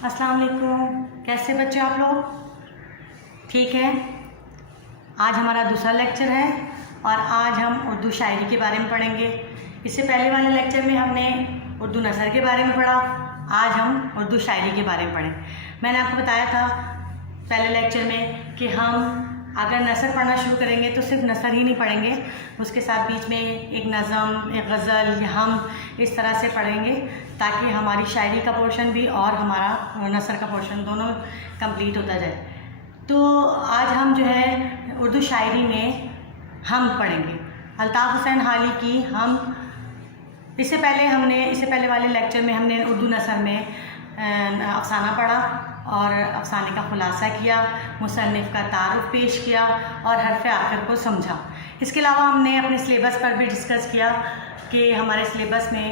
अस्सलाम वालेकुम। कैसे बच्चे आप लोग? ठीक है। आज हमारा दूसरा लेक्चर है और आज हम उर्दू शायरी के बारे में पढ़ेंगे। इससे पहले वाले लेक्चर में हमने उर्दू नसर के बारे में पढ़ा, आज हम उर्दू शायरी के बारे में पढ़ें। मैंने आपको बताया था पहले लेक्चर में कि हम अगर नसर पढ़ना शुरू करेंगे तो सिर्फ नसर ही नहीं पढ़ेंगे, उसके साथ बीच में एक नज़म, एक गज़ल या हम इस तरह से पढ़ेंगे ताकि हमारी शायरी का पोर्शन भी और हमारा नसर का पोर्शन दोनों कंप्लीट होता जाए। तो आज हम जो है उर्दू शायरी में हम पढ़ेंगे अल्ताफ़ हुसैन हाली की हम। इससे पहले वाले लेक्चर में हमने उर्दू नसर में अफसाना पढ़ा और अफसाने का खुलासा किया, मुसन्निफ़ का तारुफ़ पेश किया और हरफ़ आखिर को समझा। इसके अलावा हमने अपने सिलेबस पर भी डिस्कस किया कि हमारे सिलेबस में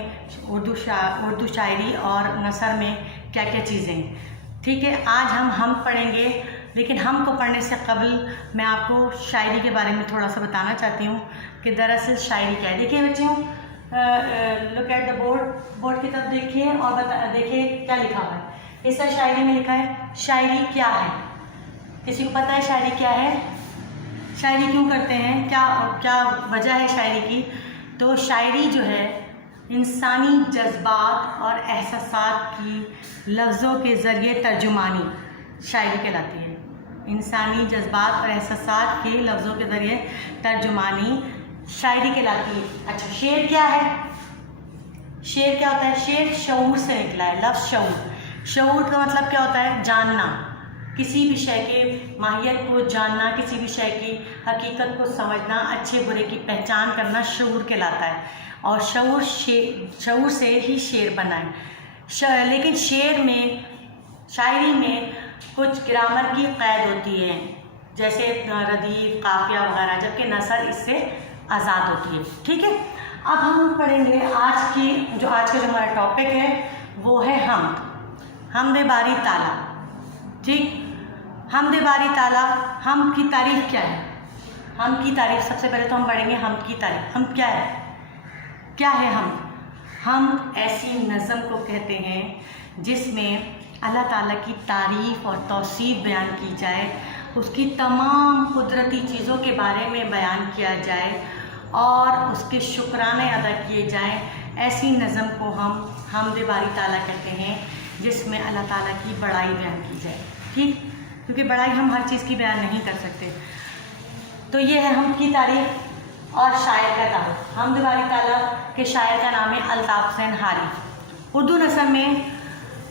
उर्दू शायरी और नसर में क्या क्या चीज़ें हैं। ठीक है, आज हम पढ़ेंगे, लेकिन हम को पढ़ने से कबल मैं आपको शायरी के बारे में थोड़ा सा बताना चाहती हूँ कि दरअसल शायरी क्या है। देखिए बच्चों, लुक एट द बोर्ड की तरफ देखिए और देखिए क्या लिखा हुआ है। इस शायरी में लिखा है शायरी क्या है। किसी को पता है शायरी क्या है? शायरी क्यों करते हैं, क्या वजह है शायरी की? तो शायरी जो है इंसानी जज्बात और एहसासात की लफ्ज़ों के ज़रिए तर्जुमानी शायरी कहलाती है। इंसानी जज्बात और एहसासात के लफ्ज़ों के ज़रिए तर्जुमानी शायरी कहलाती है। अच्छा, शेर क्या है? शेर क्या होता है? शेर शऊर से निकला है, लफ्ज़ शऊर। शऊर का मतलब क्या होता है? जानना, किसी भी शय के माहियत को जानना, किसी भी शय की हकीकत को समझना, अच्छे बुरे की पहचान करना शऊर कहलाता है। और शऊर से ही शेर बना है। लेकिन शायरी में कुछ ग्रामर की कैद होती है, जैसे रदीफ, काफिया वगैरह, जबकि नसर इससे आज़ाद होती है। ठीक है, अब हम पढ़ेंगे आज का जो हमारा टॉपिक है वो है हमदे बारी ताला। ठीक, हमदे बारी ताला। हम की तारीफ़ क्या है? हम की तारीफ़ सबसे पहले तो हम पढ़ेंगे हम की तारीफ़। हम क्या है? हम ऐसी नज़म को कहते हैं जिसमें अल्लाह ताला की तारीफ़ और तौसीफ़ बयान की जाए, उसकी तमाम कुदरती चीज़ों के बारे में बयान किया जाए और उसके शुक्राने अदा किए जाएं। ऐसी नज़म को हम हमदे बारी ताला कहते हैं जिसमें अल्लाह ताला की बड़ाई बयान की जाए। ठीक, क्योंकि बड़ाई हम हर चीज़ की बयान नहीं कर सकते। तो ये है हम की तारीफ़ और शायर का तारुफ़। हमदे बारी ताला के शायर का नाम है अल्ताफ़ हुसैन हाली। उर्दू नसर में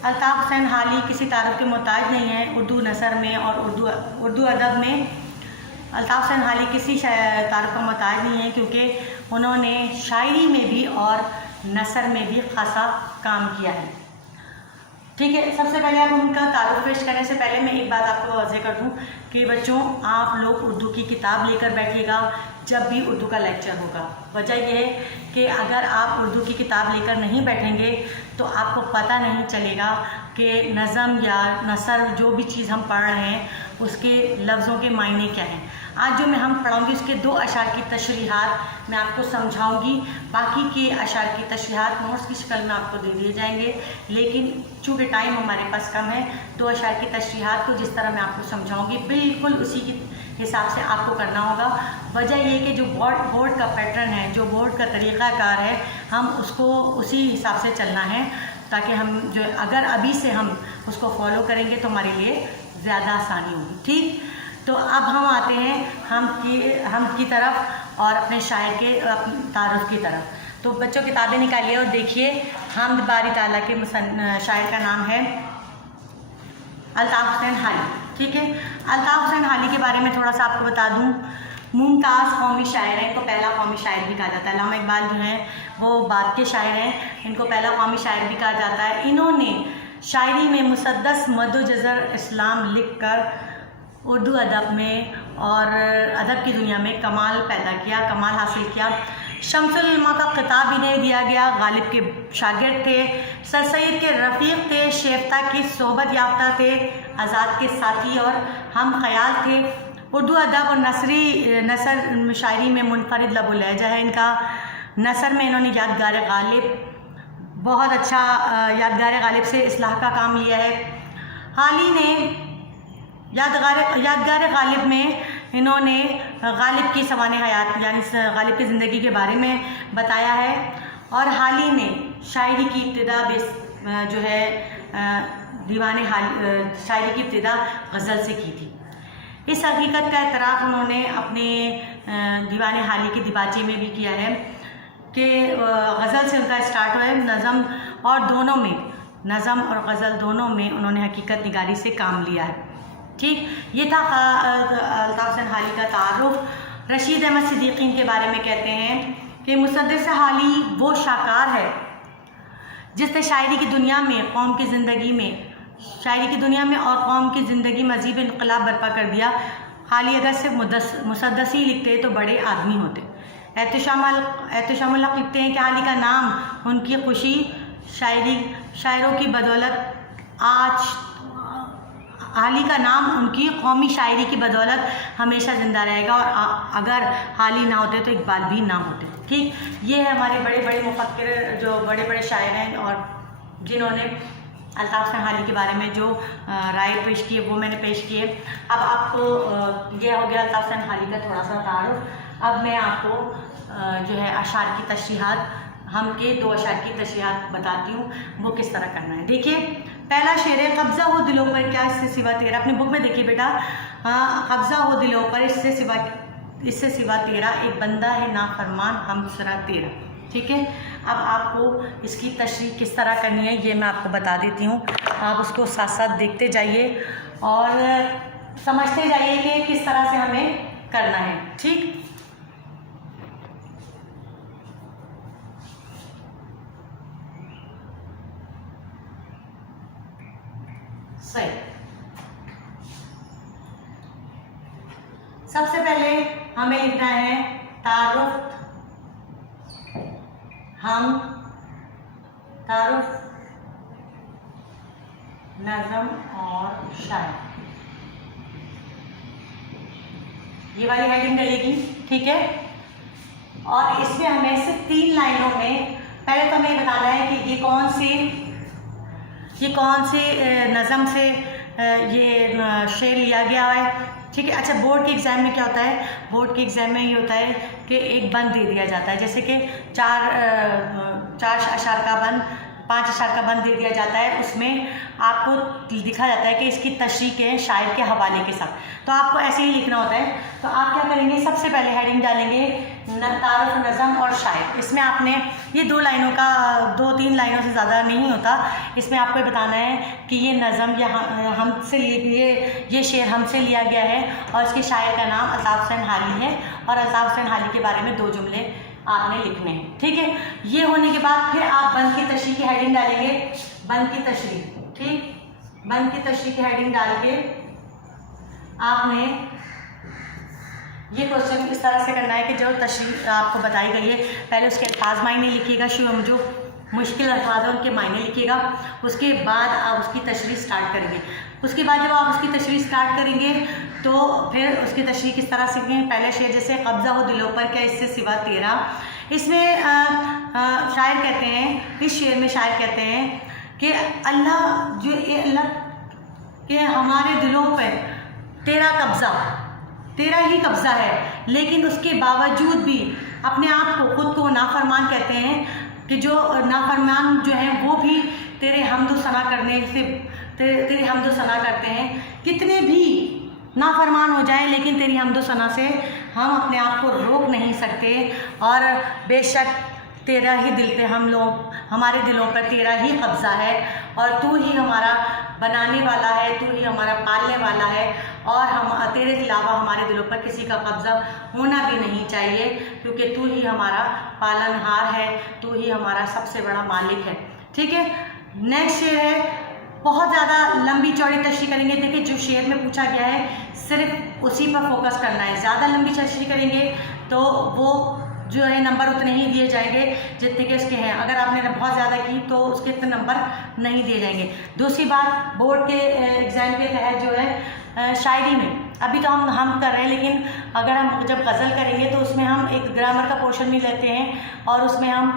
अल्ताफ़ हुसैन हाली किसी तारुफ़ के मोहताज नहीं है। उर्दू नसर में और उर्दू अदब में अल्ताफ़ हुसैन हाली किसी तारुफ़ का मोहताज नहीं है, क्योंकि उन्होंने शायरी में भी और नसर में भी ख़ासा काम किया है। ठीक है, सबसे पहले अब उनका तारुफ़ पेश करने से पहले मैं एक बात आपको वाज़ेह कर दूं कि बच्चों, आप लोग उर्दू की किताब लेकर बैठिएगा जब भी उर्दू का लेक्चर होगा। वजह यह है कि अगर आप उर्दू की किताब लेकर नहीं बैठेंगे तो आपको पता नहीं चलेगा कि नज़म या नसर जो भी चीज़ हम पढ़ रहे हैं उसके लफ्ज़ों के मायने क्या हैं। आज जो हम पढ़ाऊँगी उसके 2 अशार की तशरीहात मैं आपको समझाऊंगी। बाकी के अशार की तशरीहात नोट्स की शक्ल में आपको दे दिए जाएंगे, लेकिन चूँकि टाइम हमारे पास कम है, 2 अशार की तशरीहात को जिस तरह मैं आपको समझाऊंगी बिल्कुल उसी के हिसाब से आपको करना होगा। वजह यह कि जो बोर्ड का पैटर्न है, जो बोर्ड का तरीक़ाकार है, हम उसको उसी हिसाब से चलना है, ताकि हम जो अगर अभी से हम उसको फॉलो करेंगे तो हमारे लिए ज़्यादा आसानी होगी। ठीक, तो अब हम आते हैं हम की तरफ और अपने शायर के तारुफ़ की तरफ। तो बच्चों किताबें निकालिए और देखिए, हमद बारी ताला के शायर का नाम है अल्ताफ़ हुसैन हाली। ठीक है, अल्ताफ़ हुसैन हाली के बारे में थोड़ा सा आपको बता दूं। मुमताज़ कौमी शायर हैं, इनको पहला कौमी शायर भी कहा जाता है। अल्लामा इकबाल जो हैं वो बाद के शायर हैं, इनको पहला कौमी शायर भी कहा जाता है। इन्होंने शायरी में मुसद्दस मदो जज़र इस्लाम लिख कर उर्दू अदब में और अदब की दुनिया में कमाल हासिल किया। शम्सुल उलमा का खिताब इन्हें दिया गया। गालिब के शागिर्द थे, सर सैयद के रफ़ीक थे, शेफ्ता की सोबत याफ्ता थे, आज़ाद के साथी और हम ख़याल थे। उर्दू अदब और नसर शायरी में मुनफरिद लबो लहजा है इनका। नसर में इन्होंने यादगार गालिब बहुत अच्छा यादगार गालिब से इस्लाह का काम लिया है। हाली ने यादगार गालिब में इन्होंने गालिब की सवाने हयात यानी गालिब की ज़िंदगी के बारे में बताया है। और हाली ने शायरी की इब्तिदा जो है दीवाने शायरी की इब्तिदा गज़ल से की थी। इस हकीकत का एतराफ़ उन्होंने अपने दीवाने हाली की दिबाचे में भी किया है कि गज़ल से उनका स्टार्ट हुआ है। नज़म और गज़ल दोनों में उन्होंने हकीकत निगारी से काम लिया है। ठीक, ये था अल्ताफ़ हुसैन हाली का तारुफ़। रशीद अहमद सिद्दीक़ी के बारे में कहते हैं कि मुसद्दिक़ हाली वो शाकार है जिसने शायरी की दुनिया में कौम की ज़िंदगी में और कौम की ज़िंदगी मज़ीद इनक़लाब बर्पा कर दिया। हाली अगर सिर्फ मुसद्दसी लिखते तो बड़े आदमी होते। एहतिशामुल हक़ लिखते हैं कि हाली का नाम उनकी खुशी शायरों की बदौलत हाली का नाम उनकी कौमी शायरी की बदौलत हमेशा ज़िंदा रहेगा, और अगर हाली ना होते तो इकबाल भी ना होते। ठीक, ये है हमारे बड़े बड़े मुफ़क्किर जो बड़े बड़े शायर हैं और जिन्होंने अल्ताफ़ हुसैन हाली के बारे में जो राय पेश की है वो मैंने पेश की है। अब आपको यह हो गया अल्ताफ़ हुसैन हाली का थोड़ा सा तारुफ़। अब मैं आपको जो है अशार की तशरीहात, हम के 2 अशार की तशरीहात बताती हूँ, वो किस तरह करना है। देखिए, पहला शेर है, कब्ज़ा हो दिलों पर क्या इससे सिवा तेरा। अपनी बुक में देखिए बेटा, कब्ज़ा हो दिलों पर इससे सिवा तेरा, एक बंदा है नाफरमान हम सिरा तेरा। ठीक है, अब आपको इसकी तशरीह किस तरह करनी है ये मैं आपको बता देती हूँ। आप उसको साथ साथ देखते जाइए और समझते जाइए कि किस तरह से हमें करना है। ठीक, सही। सबसे पहले हमें लिखना है तारुफ, नज़म और शायर, ये वाली हेडिंग डलेगी। ठीक है, और इसमें हमें सिर्फ 3 लाइनों में पहले तो हमें बताना है कि ये कौन से नज़म से ये शेर लिया गया है। ठीक है, अच्छा, बोर्ड के एग्ज़ाम में क्या होता है, बोर्ड के एग्ज़ाम में ये होता है कि एक बंद दे दिया जाता है, जैसे कि 4 अशार का बंद, 5 अशार का बंद दे दिया जाता है। उसमें आपको दिखा जाता है कि इसकी तशरीह के शायर के हवाले के साथ, तो आपको ऐसे ही लिखना होता है। तो आप क्या करेंगे, सबसे पहले हेडिंग डालेंगे तारुफ, नज़म और शायर। इसमें आपने ये 2 लाइनों का 2-3 लाइनों से ज़्यादा नहीं होता, इसमें आपको बताना है कि ये नज़म हमसे ये शेर हमसे लिया गया है और इसके शायर का नाम अल्ताफ़ हुसैन हाली है और अल्ताफ़ हुसैन हाली के बारे में 2 जुमले आपने लिखने हैं। ठीक है, ये होने के बाद फिर आप बंद की तशरीह की हेडिंग डालेंगे, बंद की तशरीह। ठीक, बंद की तशरीह की हेडिंग डाल के आपने ये क्वेश्चन इस तरह से करना है कि जो तशरीह आपको बताई गई है पहले उसके अल्फाज मायने लिखिएगा, जो मुश्किल अल्फाज है उनके मायने लिखिएगा, उसके बाद आप उसकी तशरीह स्टार्ट करेंगे। उसके बाद जब आप उसकी तशरीह स्टार्ट करेंगे तो फिर उसकी तशरीह किस तरह से करेंगे। पहले शेर जैसे कब्ज़ा हो दिलों पर क्या इससे सिवा तेरा, इसमें शायर कहते हैं, इस शेर में शायर कहते हैं कि अल्लाह के हमारे दिलों पर तेरा ही कब्ज़ा है, लेकिन उसके बावजूद भी अपने आप को खुद को नाफरमान कहते हैं कि जो नाफरमान जो हैं वो भी तेरे हम्द सना करने से तेरी हम्द सना करते हैं। कितने भी नाफरमान हो जाएं लेकिन तेरी हम्द सना से हम अपने आप को रोक नहीं सकते, और बेशक तेरा ही दिल पे हमारे दिलों पर तेरा ही कब्ज़ा है, और तू ही हमारा बनाने वाला है, तू ही हमारा पालने वाला है, और हम तेरे अलावा हमारे दिलों पर किसी का कब्ज़ा होना भी नहीं चाहिए, क्योंकि तू ही हमारा पालनहार है, तू ही हमारा सबसे बड़ा मालिक है। ठीक है, नेक्स्ट शेर है, बहुत ज़्यादा लंबी चौड़ी तशरीह करेंगे। देखिए, जो शेर में पूछा गया है सिर्फ उसी पर फोकस करना है, ज़्यादा लंबी तशरीह करेंगे तो वो जो है नंबर उतने ही दिए जाएंगे जितने के उसके हैं। अगर आपने बहुत ज़्यादा की तो उसके इतने नंबर नहीं दिए जाएंगे। दूसरी बात, बोर्ड के एग्ज़ाम के तहत जो है शायरी में ابھی تو ہم کر رہے ہیں، لیکن اگر ہم جب غزل کریں گے تو اس میں ہم ایک گرامر کا پورشن بھی لیتے ہیں اور اس میں ہم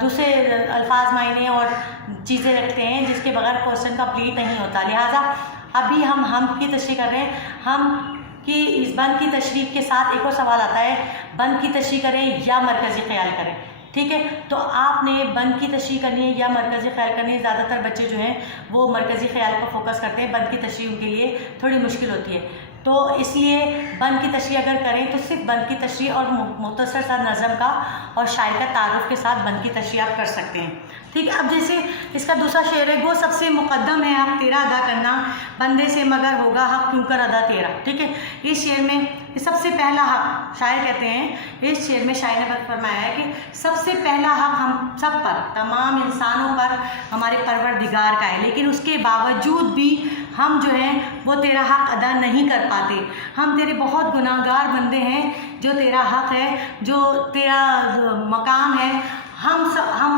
دوسرے الفاظ، معنی اور چیزیں رکھتے ہیں جس کے بغیر کوشچن کمپلیٹ نہیں ہوتا. لہٰذا ابھی ہم کی تشریح کر رہے ہیں. ہم کی اس بند کی تشریح کے ساتھ ایک اور سوال آتا ہے، بند کی تشریح کریں یا مرکزی خیال کریں. ٹھیک ہے، تو آپ نے بند کی تشریح کرنی ہے یا مرکزی خیال کرنی ہے. زیادہ تر بچے جو ہیں وہ مرکزی خیال پر فوکس کرتے ہیں، بند کی تشریح ان کے لیے تھوڑی مشکل ہوتی ہے. تو اس لیے بند کی تشریح اگر کریں تو صرف بند کی تشریح اور مختصر سا نظم کا اور شاعر کا تعارف کے ساتھ بند کی تشریح آپ کر سکتے ہیں. ٹھیک ہے، اب جیسے اس کا دوسرا شعر ہے، وہ سب سے مقدم ہے حق تیرا ادا کرنا، بندے سے مگر ہوگا حق کیوں کر ادا تیرا. ٹھیک ہے، اس شعر میں سب سے پہلا حق شاعر کہتے ہیں، اس شعر میں شاعر نے فرمایا ہے کہ سب سے پہلا حق ہم سب پر، تمام انسانوں پر ہمارے پروردگار کا ہے، لیکن اس کے باوجود بھی ہم جو ہیں وہ تیرا حق ادا نہیں کر پاتے. ہم تیرے بہت گناہ گار بندے ہیں، جو تیرا حق ہے، جو تیرا مقام ہے، ہم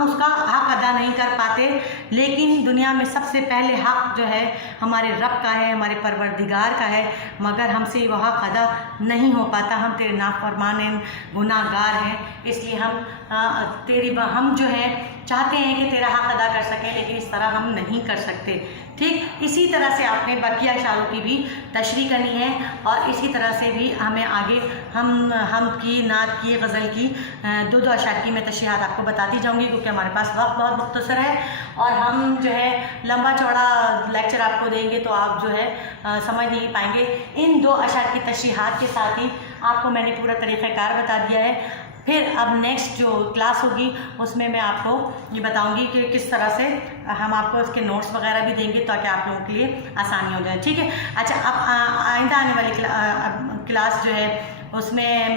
اس کا حق ادا نہیں کر پاتے. لیکن دنیا میں سب سے پہلے حق جو ہے ہمارے رب کا ہے، ہمارے پروردگار کا ہے، مگر ہم سے وہ حق ادا نہیں ہو پاتا. ہم تیرے نافرمان ہیں، گناہ گار ہیں، اس لیے ہم جو ہے چاہتے ہیں کہ تیرا حق ادا کر سکیں، لیکن اس طرح ہم نہیں کر سکتے. ٹھیک، اسی طرح سے آپ نے بقیہ اشعاروں کی بھی تشریح کرنی ہے، اور اسی طرح سے بھی ہمیں آگے ہم کی، نعت کی، غزل کی دو اشعار کی میں تشریحات آپ کو بتاتی جاؤں گی، کیونکہ ہمارے پاس وقت بہت مختصر ہے اور ہم جو ہے لمبا چوڑا لیکچر آپ کو دیں گے تو آپ جو ہے سمجھ نہیں پائیں گے. ان دو اشعار کی تشریحات کے ساتھ ہی آپ کو میں نے پورا طریقہ کار بتا دیا ہے. پھر اب نیکسٹ جو کلاس ہوگی اس میں میں آپ کو یہ بتاؤں گی کہ کس طرح سے ہم آپ کو اس کے نوٹس وغیرہ بھی دیں گے تاکہ آپ لوگوں کے لیے آسانی ہو جائے. ٹھیک ہے، اچھا، اب آئندہ آنے والی کلاس جو ہے اس میں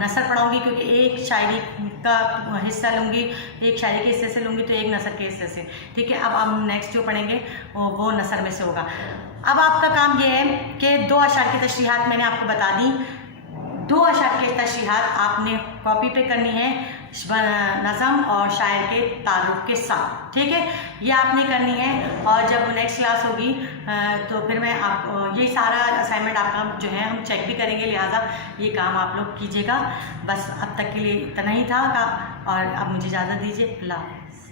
نثر پڑھاؤں گی، کیونکہ ایک شاعری کا حصہ لوں گی، ایک شاعری کے حصے سے لوں گی تو ایک نثر کے حصے سے. ٹھیک ہے، اب ہم نیکسٹ جو پڑھیں گے وہ نثر میں سے ہوگا. اب آپ کا کام یہ ہے کہ دو اشعار کی تشریحات میں نے آپ کو بتا دی. دو اشعار کی تشریحات آپ نے کاپی پہ کرنی ہے نظم اور شاعر کے تعارف کے ساتھ. ٹھیک ہے، یہ آپ نے کرنی ہے، اور جب نیکسٹ کلاس ہوگی تو پھر میں یہ سارا اسائنمنٹ آپ کا جو ہے ہم چیک بھی کریں گے. لہٰذا یہ کام آپ لوگ کیجیے گا. بس اب تک کے لیے اتنا ہی تھا، اور اب مجھے اجازت دیجیے. اللہ حافظ.